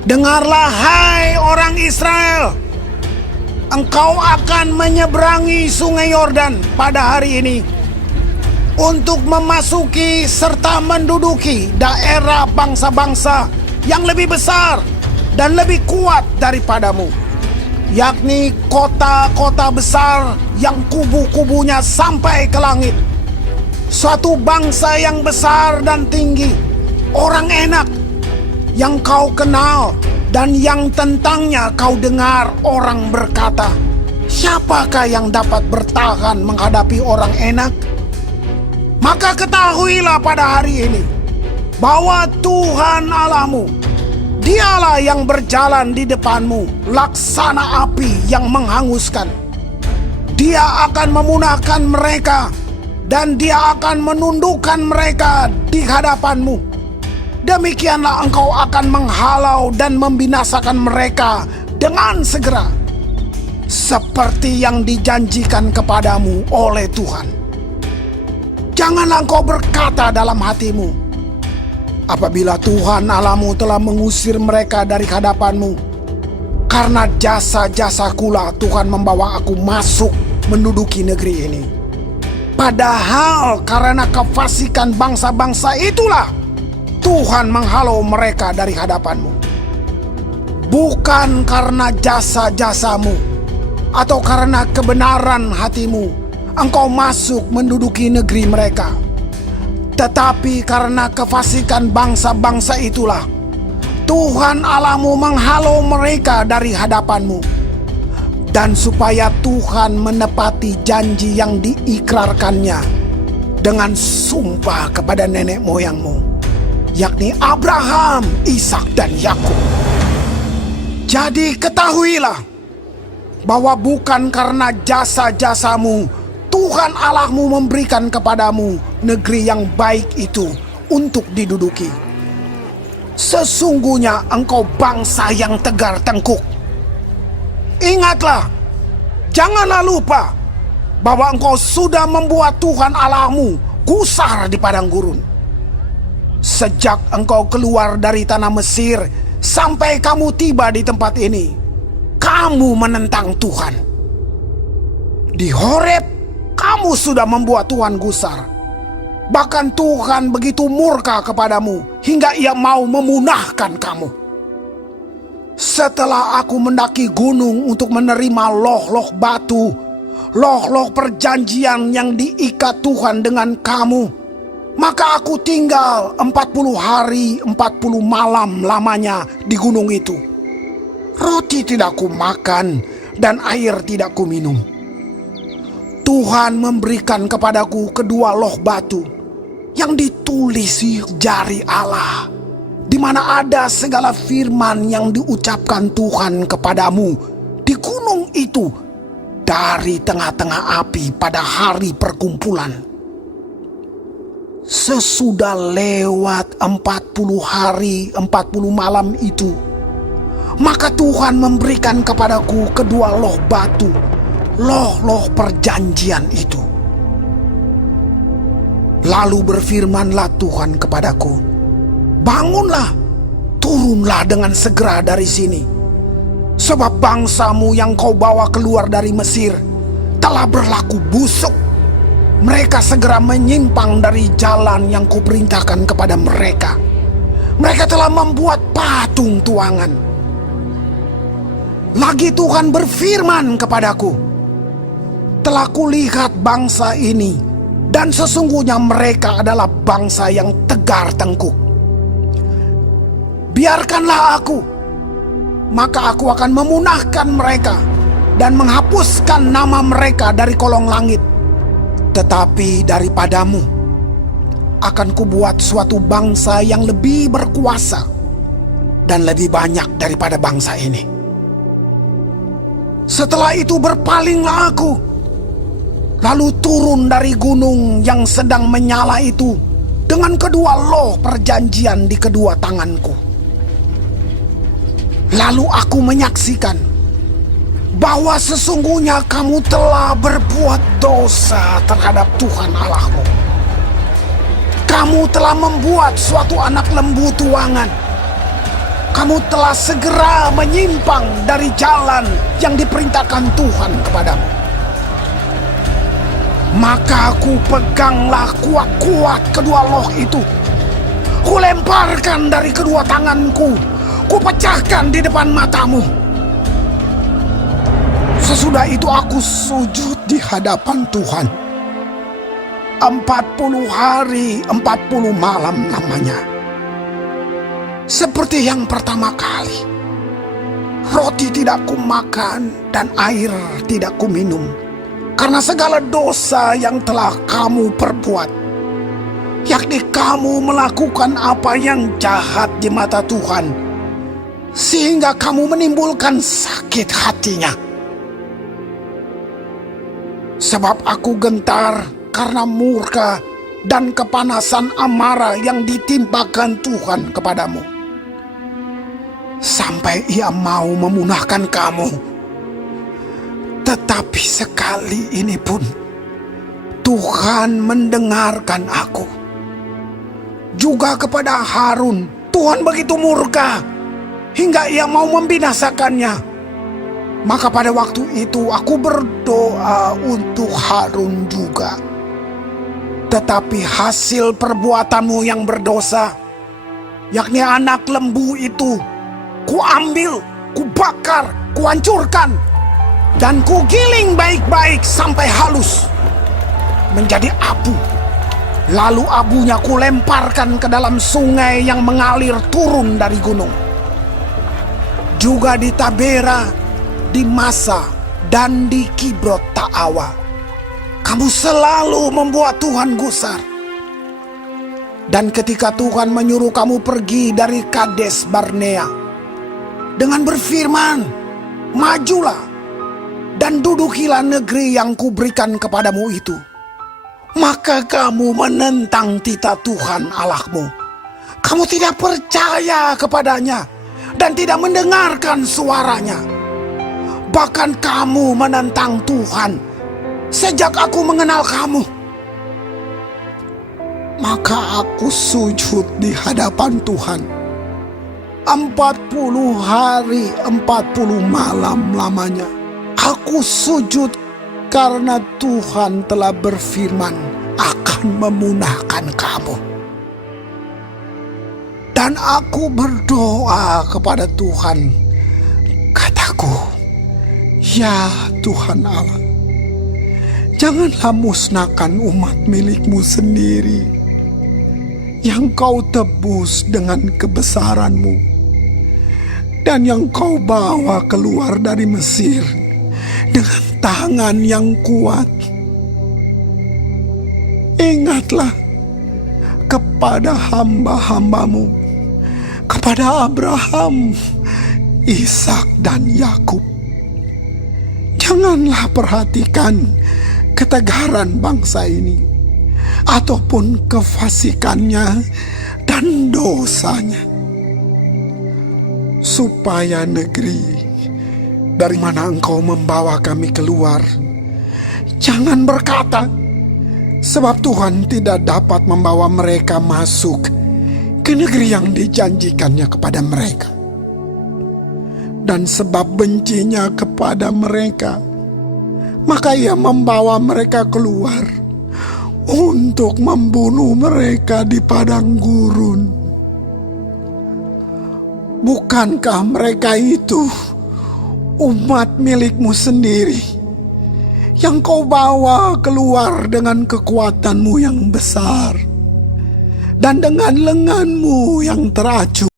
Dengarlah hai orang Israel, engkau akan menyeberangi sungai Yordan pada hari ini untuk memasuki serta menduduki daerah bangsa-bangsa yang lebih besar dan lebih kuat daripadamu, yakni kota-kota besar yang kubu-kubunya sampai ke langit. Suatu bangsa yang besar dan tinggi, orang enak yang kau kenal dan yang tentangnya kau dengar orang berkata, siapakah yang dapat bertahan menghadapi orang enak? Maka ketahuilah pada hari ini bahwa Tuhan Allahmu, Dialah yang berjalan di depanmu laksana api yang menghanguskan. Dia akan memunahkan mereka dan Dia akan menundukkan mereka di hadapanmu. Demikianlah engkau akan menghalau dan membinasakan mereka dengan segera, seperti yang dijanjikan kepadamu oleh Tuhan. Janganlah engkau berkata dalam hatimu, apabila Tuhan Allahmu telah mengusir mereka dari hadapanmu, karena jasa-jasakulah Tuhan membawa aku masuk menduduki negeri ini. Padahal karena kefasikan bangsa-bangsa itulah Tuhan menghalau mereka dari hadapanmu. Bukan karena jasa-jasamu atau karena kebenaran hatimu engkau masuk menduduki negeri mereka, tetapi karena kefasikan bangsa-bangsa itulah Tuhan Allahmu menghalau mereka dari hadapanmu. Dan supaya Tuhan menepati janji yang diikrarkannya dengan sumpah kepada nenek moyangmu, yakni Abraham, Ishak, dan Yakub. Jadi ketahuilah bahwa bukan karena jasa-jasamu Tuhan Allahmu memberikan kepadamu negeri yang baik itu untuk diduduki. Sesungguhnya engkau bangsa yang tegar tengkuk. Ingatlah, janganlah lupa bahwa engkau sudah membuat Tuhan Allahmu gusar di padang gurun. Sejak engkau keluar dari tanah Mesir sampai kamu tiba di tempat ini, kamu menentang Tuhan. Di Horeb, kamu sudah membuat Tuhan gusar. Bahkan Tuhan begitu murka kepadamu hingga Ia mau memunahkan kamu. Setelah aku mendaki gunung untuk menerima loh-loh batu, loh-loh perjanjian yang diikat Tuhan dengan kamu, maka aku tinggal 40 hari 40 malam lamanya di gunung itu. Roti tidak kumakan dan air tidak kuminum. Tuhan memberikan kepadaku kedua loh batu yang ditulisi jari Allah, di mana ada segala firman yang diucapkan Tuhan kepadamu di gunung itu dari tengah-tengah api pada hari perkumpulan. Sesudah lewat 40 hari 40 malam itu, maka Tuhan memberikan kepadaku kedua loh batu, loh-loh perjanjian itu. Lalu berfirmanlah Tuhan kepadaku, bangunlah, turunlah dengan segera dari sini, sebab bangsamu yang kau bawa keluar dari Mesir telah berlaku busuk. Mereka segera menyimpang dari jalan yang kuperintahkan kepada mereka. Mereka telah membuat patung tuangan. Lagi Tuhan berfirman kepadaku, telah kulihat bangsa ini, dan sesungguhnya mereka adalah bangsa yang tegar tengkuk. Biarkanlah aku, maka aku akan memunahkan mereka dan menghapuskan nama mereka dari kolong langit. Tetapi daripadamu akan kubuat suatu bangsa yang lebih berkuasa dan lebih banyak daripada bangsa ini. Setelah itu berpalinglah aku, lalu turun dari gunung yang sedang menyala itu dengan kedua loh perjanjian di kedua tanganku. Lalu aku menyaksikan bahwa sesungguhnya kamu telah berbuat dosa terhadap Tuhan Allahmu. Kamu telah membuat suatu anak lembu tuangan kamu telah segera menyimpang dari jalan yang diperintahkan Tuhan kepadamu. Maka aku peganglah kuat-kuat kedua loh itu. Kulemparkan dari kedua tanganku. Kupecahkan di depan matamu. Sesudah itu aku sujud di hadapan Tuhan. 40 hari 40 malam lamanya. Seperti yang pertama kali. Roti tidak kumakan dan air tidak kuminum. Karena segala dosa yang telah kamu perbuat, yakni kamu melakukan apa yang jahat di mata Tuhan, sehingga kamu menimbulkan sakit hatinya. Sebab aku gentar karena murka dan kepanasan amarah yang ditimpakan Tuhan kepadamu, sampai ia mau memunahkan kamu. Tetapi sekali ini pun Tuhan mendengarkan aku. Juga kepada Harun Tuhan begitu murka hingga ia mau membinasakannya. Maka pada waktu itu aku berdoa untuk Harun juga. Tetapi hasil perbuatanmu yang berdosa, yakni anak lembu itu, kuambil, kubakar, kuhancurkan, dan kugiling baik-baik sampai halus menjadi abu. Lalu abunya kulemparkan ke dalam sungai yang mengalir turun dari gunung. Juga di Tabera, di Masa, dan di Kibrot Ta'awa, kamu selalu membuat Tuhan gusar. Dan ketika Tuhan menyuruh kamu pergi dari Kades Barnea dengan berfirman, majulah dan dudukilah negeri yang kuberikan kepadamu itu, maka kamu menentang titah Tuhan Allahmu. Kamu tidak percaya kepadanya dan tidak mendengarkan suaranya. Bahkan kamu menentang Tuhan sejak aku mengenal kamu. Maka aku sujud di hadapan Tuhan 40 hari 40 malam lamanya. Aku sujud karena Tuhan telah berfirman akan memunahkan kamu. Dan aku berdoa kepada Tuhan. Kataku, ya Tuhan Allah, janganlah musnahkan umat milikmu sendiri yang kau tebus dengan kebesaranmu dan yang kau bawa keluar dari Mesir dengan tangan yang kuat. Ingatlah kepada hamba-hambamu, kepada Abraham, Ishak dan Yakub. Janganlah perhatikan ketegaran bangsa ini, ataupun kefasikannya dan dosanya, supaya negeri dari mana engkau membawa kami keluar, jangan berkata, sebab Tuhan tidak dapat membawa mereka masuk ke negeri yang dijanjikannya kepada mereka. Dan sebab bencinya kepada mereka, maka ia membawa mereka keluar untuk membunuh mereka di padang gurun. Bukankah mereka itu umat milikmu sendiri yang kau bawa keluar dengan kekuatanmu yang besar dan dengan lenganmu yang teracung?